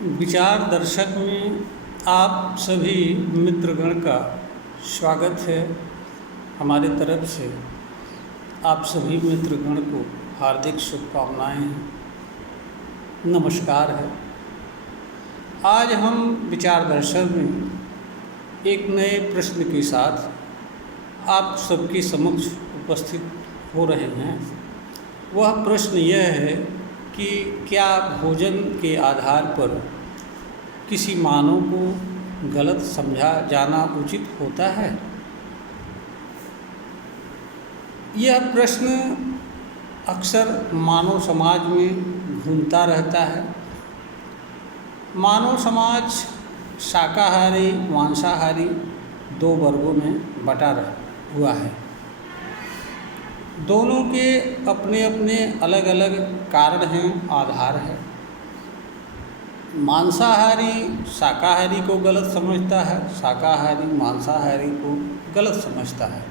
विचार दर्शक में आप सभी मित्रगण का स्वागत है। हमारे तरफ से आप सभी मित्रगण को हार्दिक शुभकामनाएं हैं। नमस्कार है। आज हम विचार दर्शक में एक नए प्रश्न के साथ आप सबके समक्ष उपस्थित हो रहे हैं। वह प्रश्न यह है कि क्या भोजन के आधार पर किसी मानव को गलत समझा जाना उचित होता है? यह प्रश्न अक्सर मानव समाज में घूमता रहता है। मानव समाज शाकाहारी मांसाहारी दो वर्गों में बटा हुआ है। दोनों के अपने अपने अलग अलग कारण हैं, आधार है। मांसाहारी शाकाहारी को गलत समझता है, शाकाहारी मांसाहारी को गलत समझता है।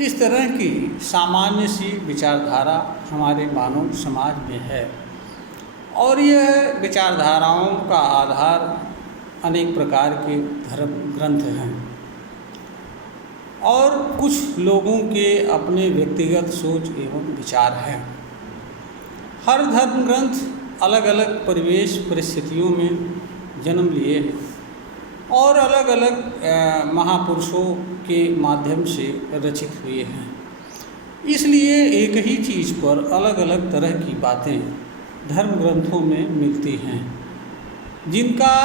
इस तरह की सामान्य सी विचारधारा हमारे मानव समाज में है और यह विचारधाराओं का आधार अनेक प्रकार के धर्म ग्रंथ हैं और कुछ लोगों के अपने व्यक्तिगत सोच एवं विचार हैं। हर धर्म ग्रंथ अलग अलग परिवेश परिस्थितियों में जन्म लिए हैं और अलग अलग महापुरुषों के माध्यम से रचित हुए हैं। इसलिए एक ही चीज़ पर अलग अलग तरह की बातें धर्म ग्रंथों में मिलती हैं, जिनका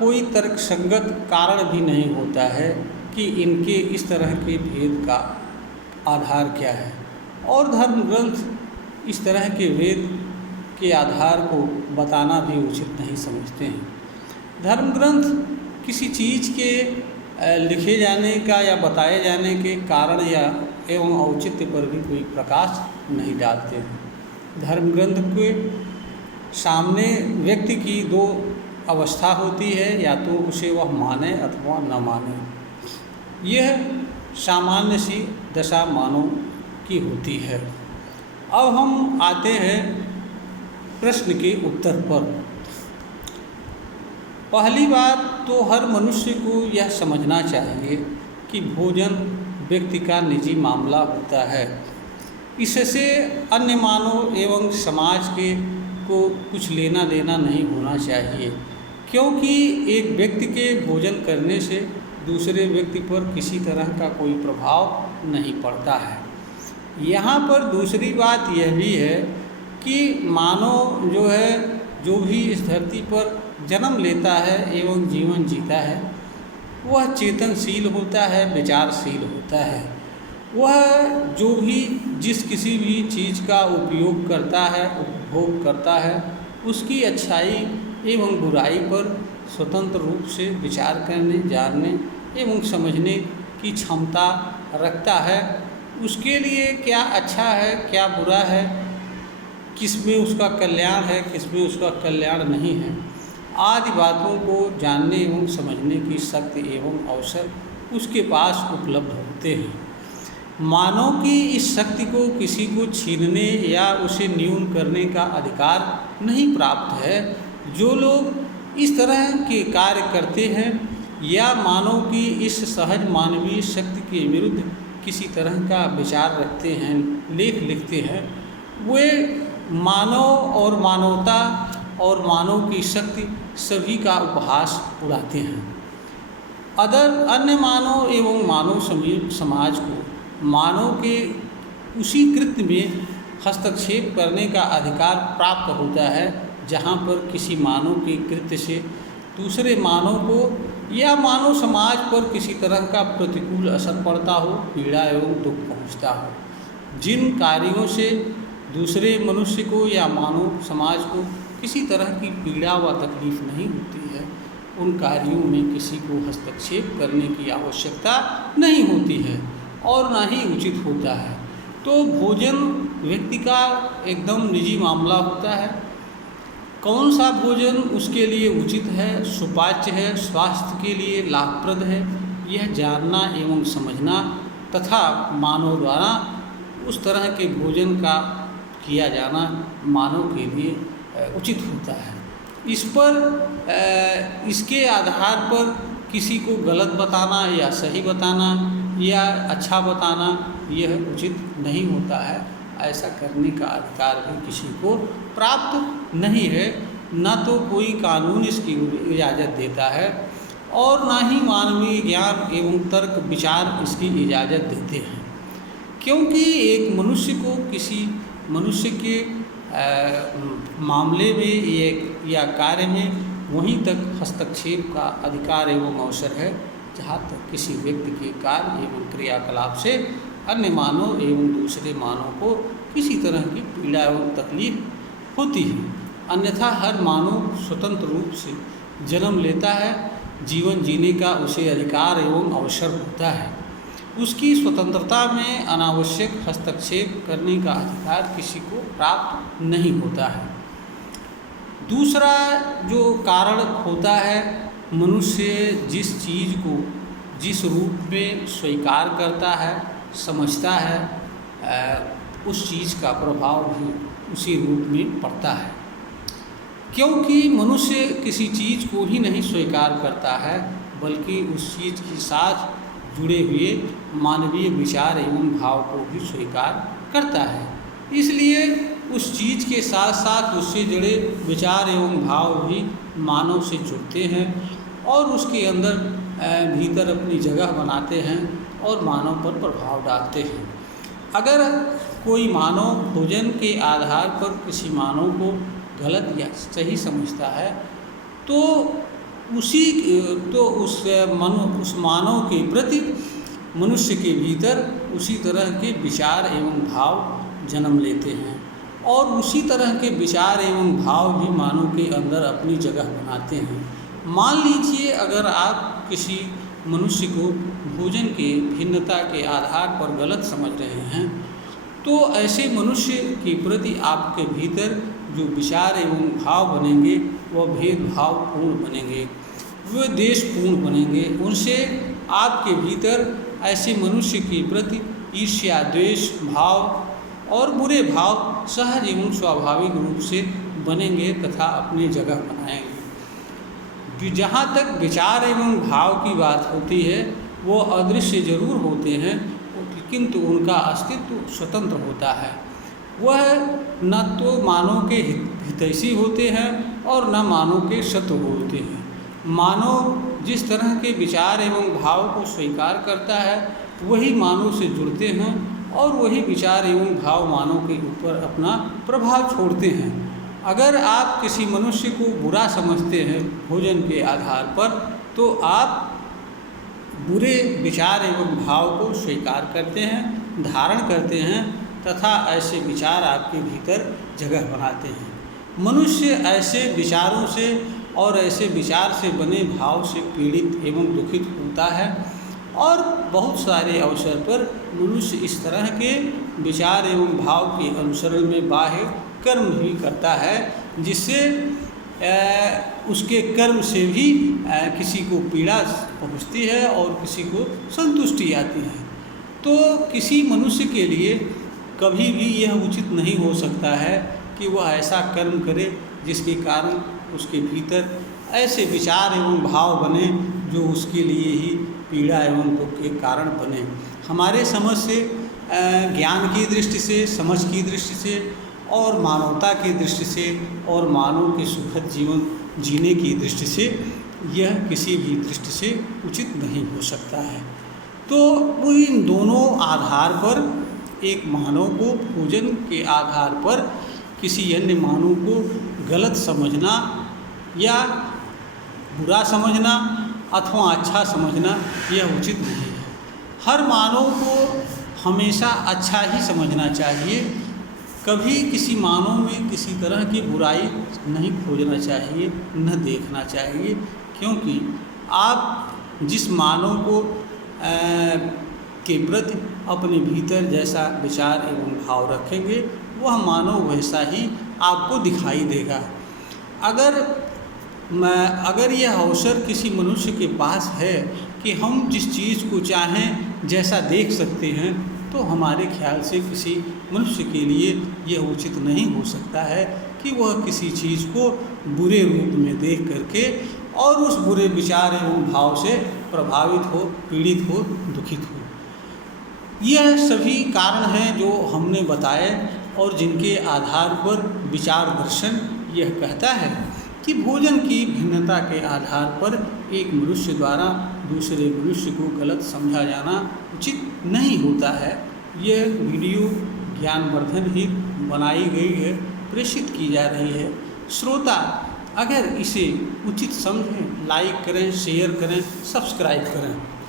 कोई तर्कसंगत कारण भी नहीं होता है कि इनके इस तरह के भेद का आधार क्या है। और धर्म ग्रंथ इस तरह के भेद के आधार को बताना भी उचित नहीं समझते हैं। धर्म ग्रंथ किसी चीज़ के लिखे जाने का या बताए जाने के कारण या एवं औचित्य पर भी कोई प्रकाश नहीं डालते हैं। धर्म ग्रंथ के सामने व्यक्ति की दो अवस्था होती है, या तो उसे वह माने अथवा न माने। यह सामान्य सी दशा मानव की होती है। अब हम आते हैं प्रश्न के उत्तर पर। पहली बात तो हर मनुष्य को यह समझना चाहिए कि भोजन व्यक्ति का निजी मामला होता है। इससे अन्य मानव एवं समाज के को कुछ लेना देना नहीं होना चाहिए, क्योंकि एक व्यक्ति के भोजन करने से दूसरे व्यक्ति पर किसी तरह का कोई प्रभाव नहीं पड़ता है। यहाँ पर दूसरी बात यह भी है कि मानव जो है, जो भी इस धरती पर जन्म लेता है एवं जीवन जीता है, वह चेतनशील होता है, विचारशील होता है। वह जो भी जिस किसी भी चीज़ का उपयोग करता है, उपभोग करता है, उसकी अच्छाई एवं बुराई पर स्वतंत्र रूप से विचार करने, जानने एवं समझने की क्षमता रखता है। उसके लिए क्या अच्छा है, क्या बुरा है, किसमें उसका कल्याण है, किसमें उसका कल्याण नहीं है, आदि बातों को जानने एवं समझने की शक्ति एवं अवसर उसके पास उपलब्ध होते हैं। मानव की इस शक्ति को किसी को छीनने या उसे न्यून करने का अधिकार नहीं प्राप्त है। जो लोग इस तरह के कार्य करते हैं या मानव की इस सहज मानवीय शक्ति के विरुद्ध किसी तरह का विचार रखते हैं, लेख लिखते हैं, वे मानव और मानवता और मानव की शक्ति सभी का उपहास उड़ाते हैं। अन्य मानव एवं मानव समाज को मानव के उसी कृत्य में हस्तक्षेप करने का अधिकार प्राप्त होता है जहाँ पर किसी मानव के कृत्य से दूसरे मानव को या मानव समाज पर किसी तरह का प्रतिकूल असर पड़ता हो, पीड़ा एवं दुख पहुँचता हो। जिन कार्यों से दूसरे मनुष्य को या मानव समाज को किसी तरह की पीड़ा व तकलीफ नहीं होती है, उन कार्यों में किसी को हस्तक्षेप करने की आवश्यकता नहीं होती है और ना ही उचित होता है। तो भोजन व्यक्ति का एकदम निजी मामला होता है। कौन सा भोजन उसके लिए उचित है, सुपाच्य है, स्वास्थ्य के लिए लाभप्रद है, यह जानना एवं समझना तथा मानव द्वारा उस तरह के भोजन का किया जाना मानव के लिए उचित होता है। इस पर इसके आधार पर किसी को गलत बताना या सही बताना या अच्छा बताना यह उचित नहीं होता है। ऐसा करने का अधिकार भी किसी को प्राप्त नहीं है, न तो कोई कानून इसकी इजाज़त देता है और ना ही मानवीय ज्ञान एवं तर्क विचार इसकी इजाज़त देते हैं। क्योंकि एक मनुष्य को किसी मनुष्य के मामले में या कार्य में वहीं तक हस्तक्षेप का अधिकार एवं अवसर है जहाँ तक किसी व्यक्ति के कार्य एवं क्रियाकलाप से अन्य मानव एवं दूसरे मानव को किसी तरह की पीड़ा एवं तकलीफ होती है। अन्यथा हर मानव स्वतंत्र रूप से जन्म लेता है, जीवन जीने का उसे अधिकार एवं अवसर होता है। उसकी स्वतंत्रता में अनावश्यक हस्तक्षेप करने का अधिकार किसी को प्राप्त नहीं होता है। दूसरा जो कारण होता है, मनुष्य जिस चीज़ को जिस रूप में स्वीकार करता है, समझता है, उस चीज़ का प्रभाव भी उसी रूप में पड़ता है। क्योंकि मनुष्य किसी चीज़ को ही नहीं स्वीकार करता है बल्कि उस चीज़ के साथ जुड़े हुए मानवीय विचार एवं भाव को भी स्वीकार करता है। इसलिए उस चीज़ के साथ साथ उससे जुड़े विचार एवं भाव भी मानव से जुड़ते हैं और उसके अंदर भीतर अपनी जगह बनाते हैं और मानव पर प्रभाव डालते हैं। अगर कोई मानव भोजन के आधार पर किसी मानव को गलत या सही समझता है तो उस मानव के प्रति मनुष्य के भीतर उसी तरह के विचार एवं भाव जन्म लेते हैं और उसी तरह के विचार एवं भाव भी मानव के अंदर अपनी जगह बनाते हैं। मान लीजिए अगर आप किसी मनुष्य को भोजन के भिन्नता के आधार पर गलत समझ रहे हैं तो ऐसे मनुष्य के प्रति आपके भीतर जो विचार एवं भाव बनेंगे वह भेदभावपूर्ण बनेंगे, वे देशपूर्ण बनेंगे। उनसे आपके भीतर ऐसे मनुष्य के प्रति ईर्ष्या, द्वेष भाव और बुरे भाव सहज एवं स्वाभाविक रूप से बनेंगे तथा अपनी जगह बनाएंगे। जहाँ तक विचार एवं भाव की बात होती है वो अदृश्य जरूर होते हैं किंतु उनका अस्तित्व स्वतंत्र होता है। वह न तो मानव के हितैषी होते हैं और न मानव के शत्रु होते हैं। मानव जिस तरह के विचार एवं भाव को स्वीकार करता है वही मानव से जुड़ते हैं और वही विचार एवं भाव मानव के ऊपर अपना प्रभाव छोड़ते हैं। अगर आप किसी मनुष्य को बुरा समझते हैं भोजन के आधार पर तो आप बुरे विचार एवं भाव को स्वीकार करते हैं, धारण करते हैं तथा ऐसे विचार आपके भीतर जगह बनाते हैं। मनुष्य ऐसे विचारों से और ऐसे विचार से बने भाव से पीड़ित एवं दुखित होता है और बहुत सारे अवसर पर मनुष्य इस तरह के विचार एवं भाव के अनुसरण में बाह्य कर्म भी करता है जिससे उसके कर्म से भी किसी को पीड़ा पहुंचती है और किसी को संतुष्टि आती है। तो किसी मनुष्य के लिए कभी भी यह उचित नहीं हो सकता है कि वह ऐसा कर्म करे जिसके कारण उसके भीतर ऐसे विचार एवं भाव बने जो उसके लिए ही पीड़ा एवं दुख के कारण बने। हमारे समझ से, ज्ञान की दृष्टि से, समझ की दृष्टि से और मानवता की दृष्टि से और मानव के सुखद जीवन जीने की दृष्टि से यह किसी भी दृष्टि से उचित नहीं हो सकता है। तो इन दोनों आधार पर एक मानव को भोजन के आधार पर किसी अन्य मानव को गलत समझना या बुरा समझना अथवा अच्छा समझना यह उचित नहीं है। हर मानव को हमेशा अच्छा ही समझना चाहिए। कभी किसी मानव में किसी तरह की बुराई नहीं खोजना चाहिए, न देखना चाहिए, क्योंकि आप जिस मानव को के प्रति अपने भीतर जैसा विचार एवं भाव रखेंगे वह मानव वैसा ही आपको दिखाई देगा। अगर यह अवसर किसी मनुष्य के पास है कि हम जिस चीज़ को चाहें जैसा देख सकते हैं तो हमारे ख्याल से किसी मनुष्य के लिए यह उचित नहीं हो सकता है कि वह किसी चीज़ को बुरे रूप में देख करके और उस बुरे विचार एवं भाव से प्रभावित हो, पीड़ित हो, दुखित हो। यह सभी कारण हैं जो हमने बताए और जिनके आधार पर विचार दर्शन यह कहता है कि भोजन की भिन्नता के आधार पर एक मनुष्य द्वारा दूसरे मनुष्य को गलत समझा जाना उचित नहीं होता है। यह वीडियो ज्ञानवर्धन ही बनाई गई है, प्रेषित की जा रही है। श्रोता अगर इसे उचित समझें, लाइक करें, शेयर करें, सब्सक्राइब करें।